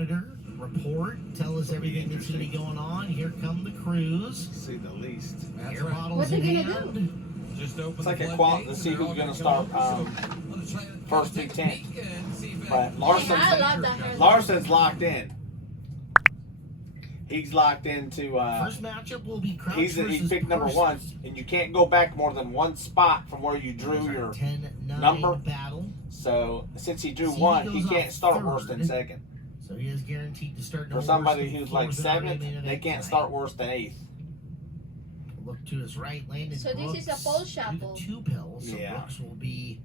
monitor, report, tell us everything that's going to be going on. Here come the crews. To say the least. Air bottles What are in they gonna do? Just open It's like the a qual to floodgates see and they're who's all going to gonna start come over. So, first take a 10. peek and see if But I love that. Larson's locked in. He's locked into. First matchup will be Crouch He's versus picked number Percy. 1, and you can't go back more than one spot from where you drew your 10-9 number. battle. So since he drew See, 1, he he goes can't off start third. worse than 2nd. So he is guaranteed to start no For somebody worse than who's like 4th in our 7th, main they event can't tonight. start worse than 8th. Look to his right, Landon So this is a Brooks full do shuffle. the 2 pills. So Yeah. Brooks will be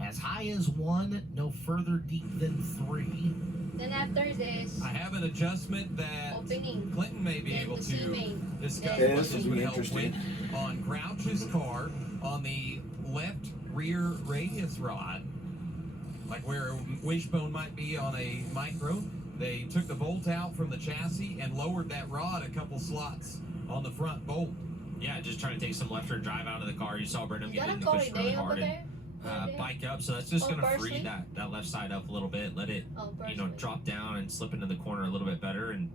as high as 1, no further deep than 3. Then after this, I have an adjustment that opening. Clinton may be Then able the to seaming. discuss Yeah, what this this will would be help with interesting. on Crouch's car on the left rear radius rod, like where a wishbone might be on a micro. They took the bolt out from the chassis and lowered that rod a couple slots on the front bolt. Yeah, just trying to take some left turn drive out of the car. You saw Brenham Is get that in a the push Corey really Day over hard and there? bike up. So that's just Oh, going to Percy? free that left side up a little bit. Let it, Oh, drop down and slip into the corner a little bit better. And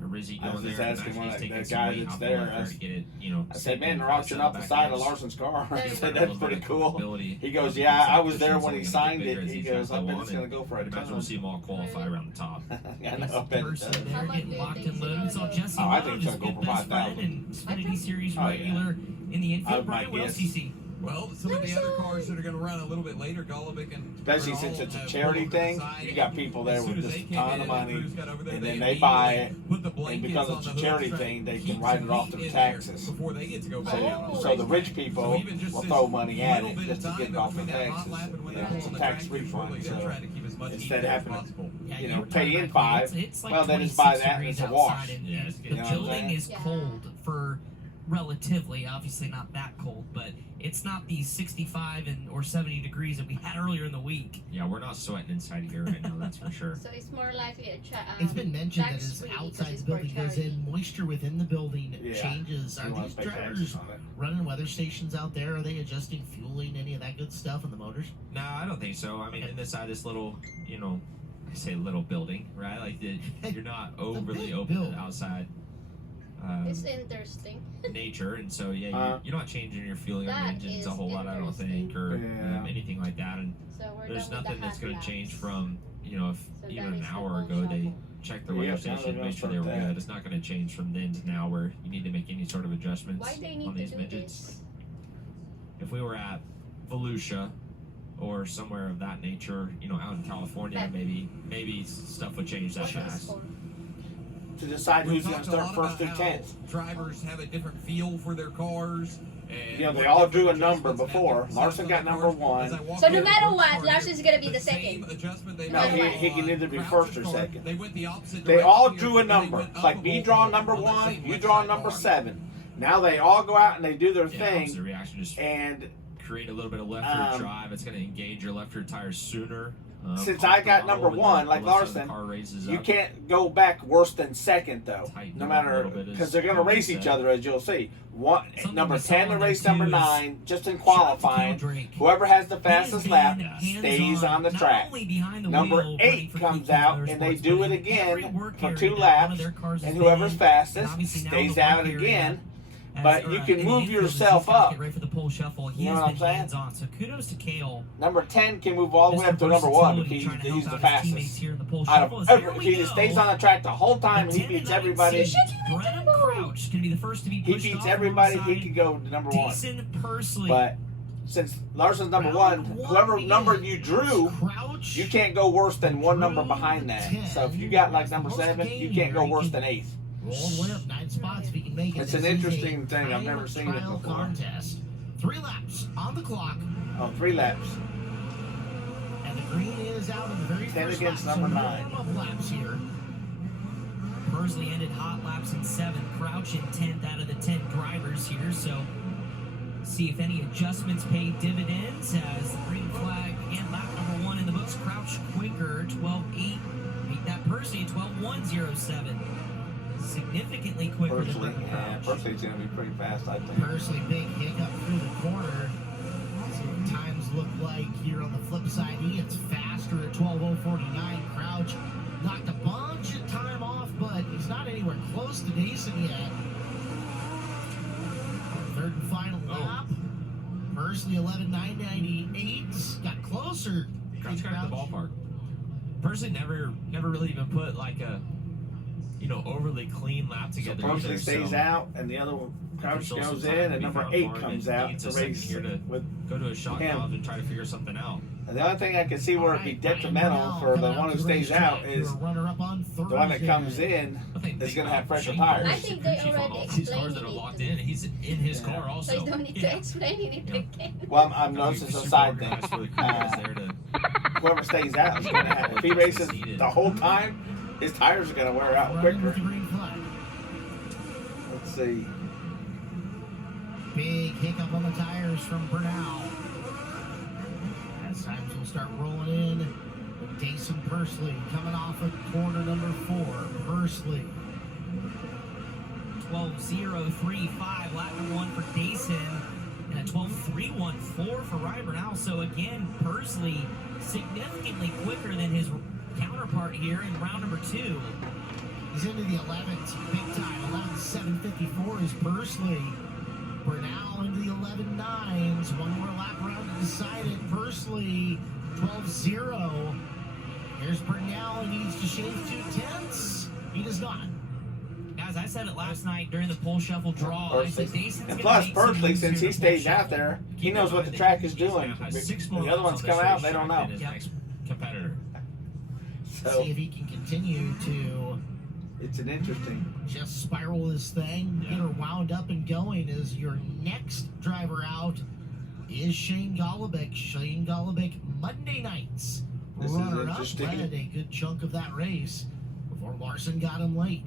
Rizzy I was going just there and asking actually one of taking the some guy weight that's off the there. left rear to get it, I said, man, they're right auctioning off the side of Larson's car. I Give said, a that's little bit pretty of cool. comfortability. He goes, Some yeah, I was positions there are when he gonna get signed bigger it. as He these goes, guys I go bet on, it's going to and go for I'd a imagine ton. we'll see them all qualify around the top. Yeah, I know. Percy I bet. there How much do getting you locked think and he's loaded. gonna So go? Jesse Oh, I Love, think his he's gonna good go for best friend 5,000. and Xfinity Series Oh, yeah. regular in the I infield. would Brian, what else guess. do you see? Well, some of the other cars that are going to run a little bit later, Golovic and Especially since Bernal it's a have charity pulled over to the thing, side, you got and people there as soon with as just they a came ton in of and the money, crews got over there, and then they they buy it, immediately put the and blankets because on it's the a hood, charity trying to thing, they keep can write some it off heat their in there taxes. before they get to go back So, out on so the racetrack. rich people even just will this throw money at little it bit just to of get time it off their between that hot taxes. lap and when You they know, pull it's a on the tax track, refund. they're So trying to keep as much heat instead of there as having to, possible. Yeah, you you know, were pay talking in about 5, it's like well, then it's 26 buy that and degrees it's a wash. outside, and Yeah, it's the good. You know what I'm building saying? is Yeah. cold for relatively, obviously not that cold, but it's not these 65 or 70 degrees that we had earlier in the week. Yeah, we're not sweating inside here right now, that's for sure. So it's more likely a It's been mentioned that as tax-free because outside it's the building for goes charity. in, moisture within the building Yeah. changes. Are You want these to pay drivers taxes on it. running weather stations out there? Are they adjusting fueling, any of that good stuff on the motors? No, I don't think so. I mean, inside this little, I say little building, right? Like, you're not overly big open to building. the outside It's interesting. nature, and so yeah, you're not changing your fueling on your That engines a is whole lot, I don't think, or Yeah. anything like that. And So we're there's done with the nothing that's hot going to laps. change from, if So even that an is the hour whole ago they shuffle. checked their Yeah, weather now station, they're gonna make sure they were start that. good. It's not going to change from then to now where you need to make any sort of adjustments Why they on need these to do midgets. this? If we were at Volusia or somewhere of that nature, out in California, But- maybe stuff would change that What is fast. for? To decide We've who's going talked to a start lot first through about how 10th. drivers have a different feel for their cars. And They what all different drew a number adjustments have before. different Larson settings got on the number cars. 1. As I walk So in no the matter first what, car Larson's here, gonna be the same second. adjustment they No, made he can on either be Crouch's first or car. second. They went the opposite They all direction drew here, a and they number. went up Like a me whole drawing pole number on that 1, same you left drawing side number bar. 7. Now they all go out and they do their Yeah, opposite thing, reaction, just and create a little bit of left rear drive. It's going to engage your left rear tires sooner. Since Pump I got throttle number when 1, the like left side of the Larson, car raises you up. can't go back worse than second though. Tighten No it up a matter, little bit because as they're going to Bobby race each said. other, as you'll see. Something Number we saw 10 to on race there, number too, is 9, just in shout out to qualifying. Kyle Drake. Whoever has the He fastest has lap been stays on the not track. only behind the Number wheel, 8 running for comes King out, Motorsports, and they but do it in every again work for area 2 that one laps, of their cars has and been whoever's in, fastest and obviously now stays the out work area again. as- But or, you can in the move infield as yourself these guys up. Get ready for the pole shuffle. He You know has what been I'm saying? hands-on, so kudos to Kale. Number 10 can move all the way Mr. up to number 1 if Versatility trying to he's help the out his teammates fastest. here in the pole Out shuffle. of So every, here if we he just go. stays on the track the whole time, The he 10 beats and 9 everybody. series. Brennan Crouch is going to be the first to be He pushed beats off everybody. He alongside could go to number 1. Jason Pursley. But since Larson's number Round 1, one whoever begins. number you drew, Crouch, you can't go worse than one number Drew behind that. 10. So if you got like number Most 7, game you can't go here, worse he than can 8th. roll the whip, 9 spots if he can make it. It's This an is interesting a thing. I've time never seen it trial before. contest. 3 laps on the clock, Oh, 3 laps. and the green is out in the very 10 first against lap. number so 9. warm-up laps here. Pursley ended hot laps in 7th, Crouch in 10th out of the 10 drivers here. So see if any adjustments pay dividends as the green flag and lap number 1 in the books. Crouch quicker, 12.8. Beat that Pursley, 12.107. Significantly quicker than Personally, Brendan yeah, Crouch. Pursley's going to be pretty fast, I think. Pursley, big hiccup through the corner. See what times look like here on the flip side. He gets faster at 12.049. Crouch knocked a anywhere close to Dason yet. Third and final lap. Pursley 11.998. Got closer. Crouch got the ballpark. Personally, never really even put like a, overly clean lap together. So Pursley either, stays so out, and the other one, Crouch still goes some time in, to and be number found 8 for him, comes and he out gets to a second race here to with. go to a shot him. valve and try to figure something out. And the only thing I can see where it'd be detrimental for the one who stays out is the one that comes in is going to have fresher tires. I think they Chief on already all these cars that are explained locked it. in. He's in his car So also. you don't need to explain it again. Well, I'm noticing some side thing. For the crew guys there to Whoever stays out is going to have. If he races the whole time, his tires are going to wear out quicker. Let's see. Big hiccup on the tires from Bernal. As times will start rolling in with Dason Pursley coming off of corner number 4. Pursley. 12.035, lap number 1 for Dason, and a 12.314 for Ryan Bernal. So again, Pursley significantly quicker than his counterpart here in round number 2. He's into the 11th, big time. 11.754 is Pursley. Bernal into the 11.9s. One more lap around to decide it. Pursley 12.0. Here's Bernal. He needs to shave 2/10. He does not. Guys, I said it last night during the pole shuffle draw. I said Dason's And gonna plus, make some Pursley, moves since here he in the pole stays out shuffle. there, he knows what the track is doing. The other ones come out, they don't know. His next competitor. So See if he can continue to it's an interesting. just spiral this thing, get her wound up and going. As your next driver out is Shane Golobic. Shane Golobic, Monday nights. This is Runner-up, interesting. led a good chunk of that race before Larson got him late.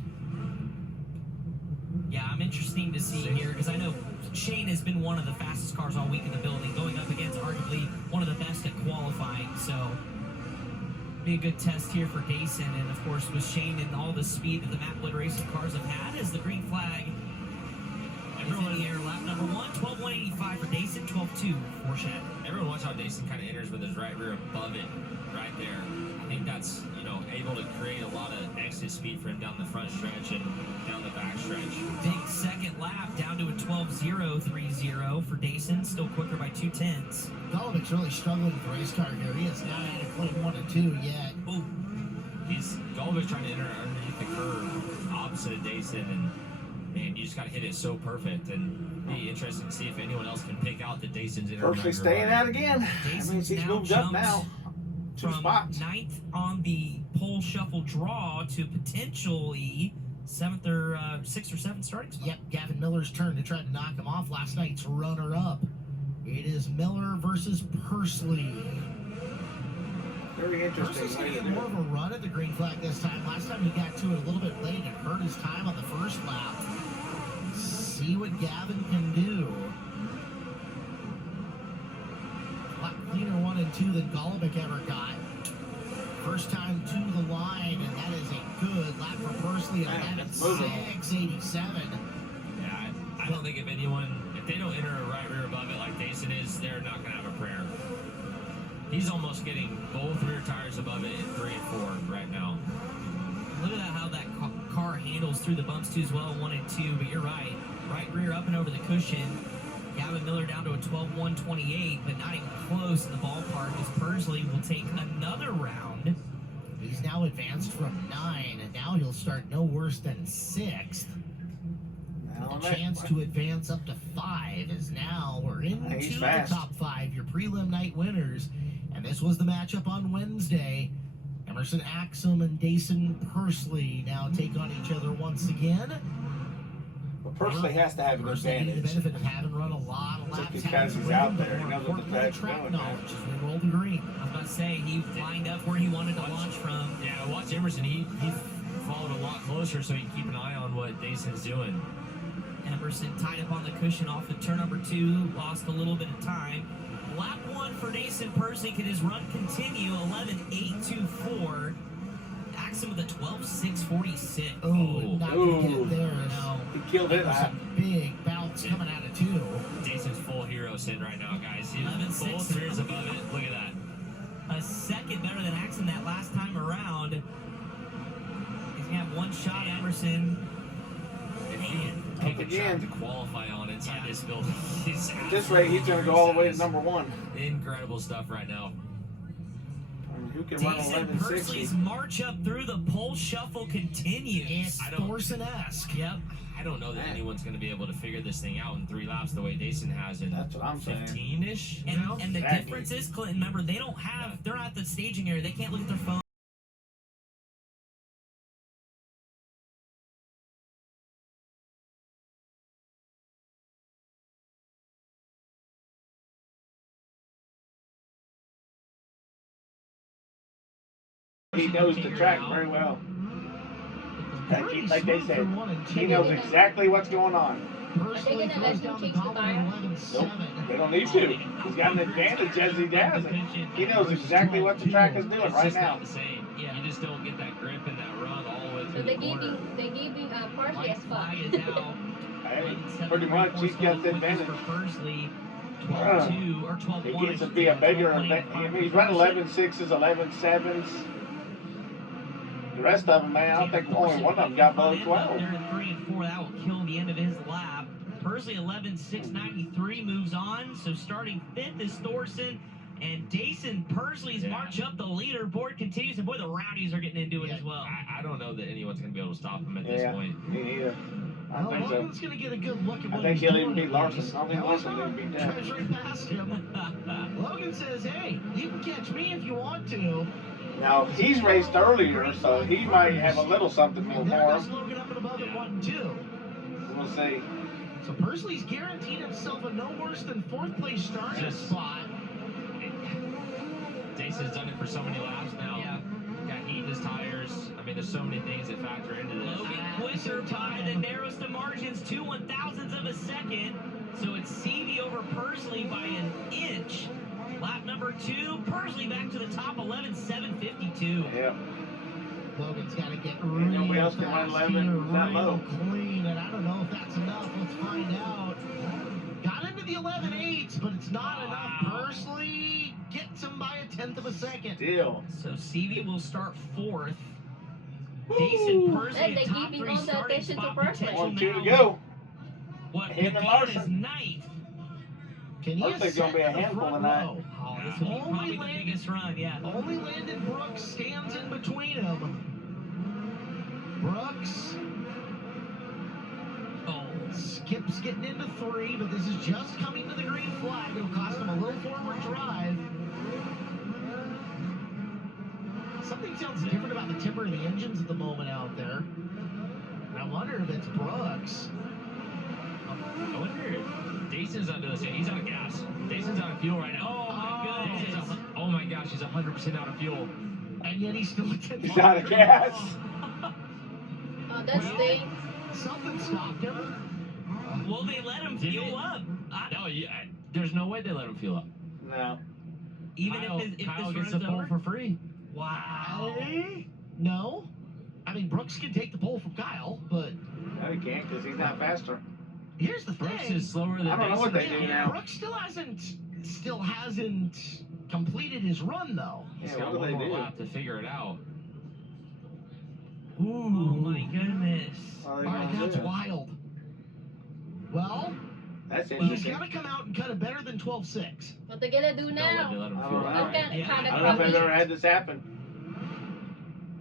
Yeah, I'm interesting to see here because I know Shane has been one of the fastest cars all week in the building, going up against arguably one of the best at qualifying. So, be a good test here for Dason, and of course with Shane and all the speed that the Mapwood Racing cars have had, as the green flag is in the air. Lap number 1, 12.185 for Dason, 12.2 for Shad. Everyone watch how Dason kind of enters with his right rear above it, right there. I think that's able to create a lot of exit speed for him down the front stretch and down the back stretch. Big second lap down to a 12.030 for Dason, still quicker by 2/10. Golubic's really struggling with the race car here. He has not had a clean 1 and 2 yet. Ooh, he's Golovic trying to enter underneath the curve, opposite of Dason, and man, you just got to hit it so perfect. And be interesting to see if anyone else can pick out the Dason's inner. Pursley staying out again. That means he's moved up now. 2 From spots. 9th on the pole shuffle draw to potentially 7th or 6th or 7th starting spot. Yep, Gavin Miller's turn to try to knock him off. Last night's runner-up. It is Miller versus Pursley. Very interesting. Pursley's going way to to get do more it. of a run at the green flag this time. Last time he got to it a little bit late and hurt his time on the first lap. See what Gavin can do. A lot cleaner 1 and 2 than Golobic ever got. First time to the line, and that is a good lap for Pursley. Man, it's 11.687. Yeah, I don't think if they don't enter a right rear above it like Dason is, they're not going to have a prayer. He's almost getting both rear tires above it in 3 and 4 right now. Look at how that car handles through the bumps too as well, 1 and 2. But you're right, right rear up and over the cushion. Gavin Miller down to a 12.128, but not even close in the ballpark as Pursley will take another round. He's now advanced from 9, and now he'll start no worse than 6th. Now The chance to advance up to 5 is now we're into He's the fast. top 5, your prelim night winners. And this was the matchup on Wednesday. Emerson Axum and Dason Pursley now take on each other once again. But Pursley has to have an Pursley getting the advantage. benefit of having run a lot of laps. Because having he's ran, out but there, he more knows what the importantly, track's track doing, knowledge as we roll the green. I was about to say, he lined up where he wanted to launch from. Yeah, watch Emerson. He followed a lot closer so he can keep an eye on what Dason's doing. Emerson tied up on the cushion off of turn number 2, lost a little bit of time. Lap 1 for Dason Pursley. Can his run continue? 11.824. Axum with a 12.646. Oh, not going to get there. No. He killed it. Some big bounce coming out of 2. Dason's full hero sitting right now, guys. He's 11.6. both rears above it. Look at that. A second better than Axum that last time around. He's going to have one shot, Emerson. If he pick a track to qualify on inside this building, At this rate, he's going to go all the way to number 1. incredible stuff right now. I mean, who can run Jason 1160? Persley's march up through the pole shuffle continues. It's Thorson-esque. Yep. I don't know that anyone's going to be able to figure this thing out in 3 laps the way Jason has in That's what I'm saying. 15-ish. And the Exactly. difference is, Clinton, remember, they're not at the staging area. They can't look at their phone. He knows the track very well. Pretty Like they smooth said, from 1 and 2. he knows exactly what's going on. Personally, gonna goes let down him the change the top of tire? 11.7. They don't need to. He's got an advantage as he does it. He knows exactly what the track is doing It's right just now. not the same. Yeah. You just don't get that grip and that run all the way So through they the corner. giving Parsley a White spot. flag is out. Hey, pretty much, he's got the advantage. For Persley, 12-2 or 12-1. He gets to be a bigger event. I mean, he's running 11.6s, 11.7s. The rest of them, man, I don't think only one of them got below 12. They're at 3 and 4. That will kill the end of his lap. Persley 11.693 moves on. So starting 5th is Thorson. And Jason Persley's march up the leaderboard continues. And boy, the Rowdies are getting into it as well. I don't know that anyone's going to be able to stop him at this Yeah, point. me neither. I Well, think so. Logan's going to get a good look at what I think he's he'll doing even beat at Larson. least. I don't think No, he's Larson will not. beat that. Treasury past him. Logan says, hey, you can catch me if you want to. Now, he's raced earlier, so he might have a little something And there more. goes Logan up and above at 1 and 2. We'll see. So Persley's guaranteed himself a no worse than 4th place starting Just- spot. Jason's done it for so many laps now. Yeah. Got heat in his tires. I mean, there's so many things that factor into this. Logan quicker by the narrowest of margins, 2 1,000ths of a second. So it's CV over Persley by an inch. Lap number 2, Persley back to the top, 11.752. Yeah. Logan's got to get nobody real else can run fast 11 here, that real low. clean, and I don't know if that's enough. Let's find out. Got into the 11.8s, but it's not enough. Persley gets him by a 1/10 of a second. Deal. So CV will start 4th. Jason Persley And at they top giving 3 all the starting attention to spot Persley. potential 1, 2 to now. go. What Him and began Larson. as 9th. Can he Persley's gonna be a ascend to the handful front tonight. row? Oh, this will be Only probably the landed- biggest run, yeah. Only Landon Brooks stands in between them. Brooks skips getting into 3, but this is just coming to the green flag. It'll cost him a little forward drive. Something sounds different about the timber of the engines at the moment out there. And I wonder if it's Brooks. I wonder if Jason's not doing this yet. He's out of gas. Jason's out of fuel right now. Oh, my goodness. Oh my gosh, he's 100% out of fuel. And yet he's still a 10. He's out of gas. Oh, that's the. Something stopped him. Will they let him Did fuel it? up? No, there's no way they let him fuel up. No. Even Kyle, if Kyle this gets runs the pole over? for free. Wow. No. I mean, Brooks can take the pole from Kyle, but No, he can't because he's not faster. here's the Brooks thing. is slower than I don't know what Jason they right do now. now. Brooks still hasn't completed his run though. He's Yeah, got what do one they more do? lap to figure it out. Oh my goodness. What are they All right, gonna that's do? wild. Well, That's he's interesting. got to come out and cut it better than 12.6. What they gonna do No way they now? let him I fuel don't up. know. Okay, Yeah. kind I of don't know if I've probably. ever had this happen.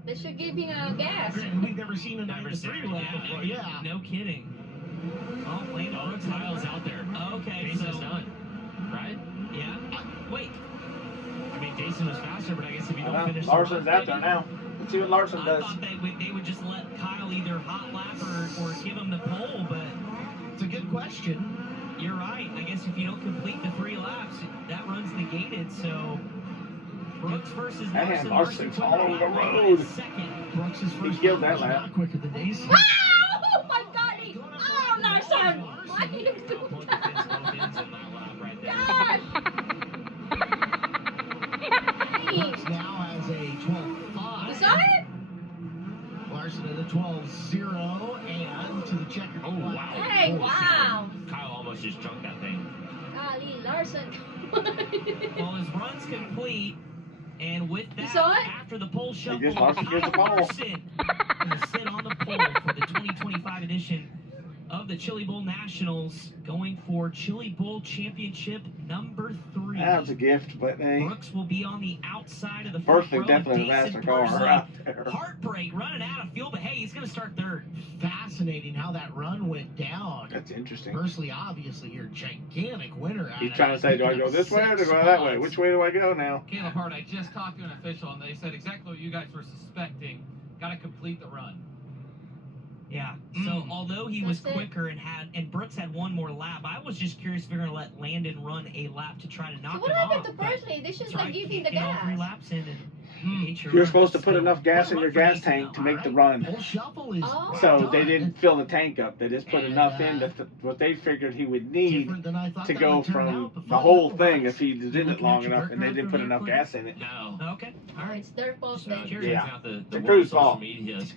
They should give him a gas. Granted, we've never seen a Never 9-3 seen it, run yeah. before. Yeah. No kidding. Oh, Landon Oh, Brooks. Kyle's out there. Okay, Jason's so done. Right? yeah. Wait, I mean, Jason was faster, but I guess if you I don't know. finish Larson's the out run, there now. Let's see what Larson I does. thought they would just let Kyle either hot lap or give him the pole, but It's a good question. you're right. I guess if you don't complete the 3 laps, that run's negated. So Brooks versus Man, Larson. Larson's quicker all over the lap by road. a second. Brooks' first killed lap that was lap. not quicker than Jason. Oh my God! Oh, Larson! Why did you do both that? defense, both ends in that lap right there. Gosh! Brooks now has a 12.5. You saw it? Larson at a 12.0 and to the checkered Oh, flag. wow. Hey, Holy wow! Kyle almost just junked that thing. Golly, Larson. Well, his run's complete, and with that, saw it? after the pole shuffle, Larson gets the pole. Larson gonna sit on the edition of the Chili Bowl Nationals, going for Chili Bowl Championship number 3. That was a gift, but they Brooks will be on the outside of the front Pursley row. definitely the Dason faster car Pursley, out there. heartbreak, running out of fuel, but hey, he's going to start 3rd. Fascinating how that run went down. That's interesting. Pursley, obviously, your gigantic winner. Out He's of trying to that. say, do I go this way or do I go that way? Which way do I go now? Caleb Hart, I just talked to an official, and they said exactly what you guys were suspecting. Got to complete the run. Yeah. So although he was That's it. quicker and Brooks had one more lap, I was just curious if you're going to let Landon run a lap to try to knock So what him happened off. to but Pursley? They should that's have right, given you the get all 3 gas. laps in and get your You're run. supposed to put Still, enough gas in what a your run for gas Mason, tank to though, make the right? run. Full shuffle is Oh. So done. they didn't fill the tank up. They just put And, enough in that what they figured he would need different than I thought to that go would turn from out, but the full whole shuffle thing wise. if he did it long enough and they didn't put enough gas in it. No. Okay. All Oh, right. it's their fault So then. it turns Yeah. out the The world crew's social fault. media is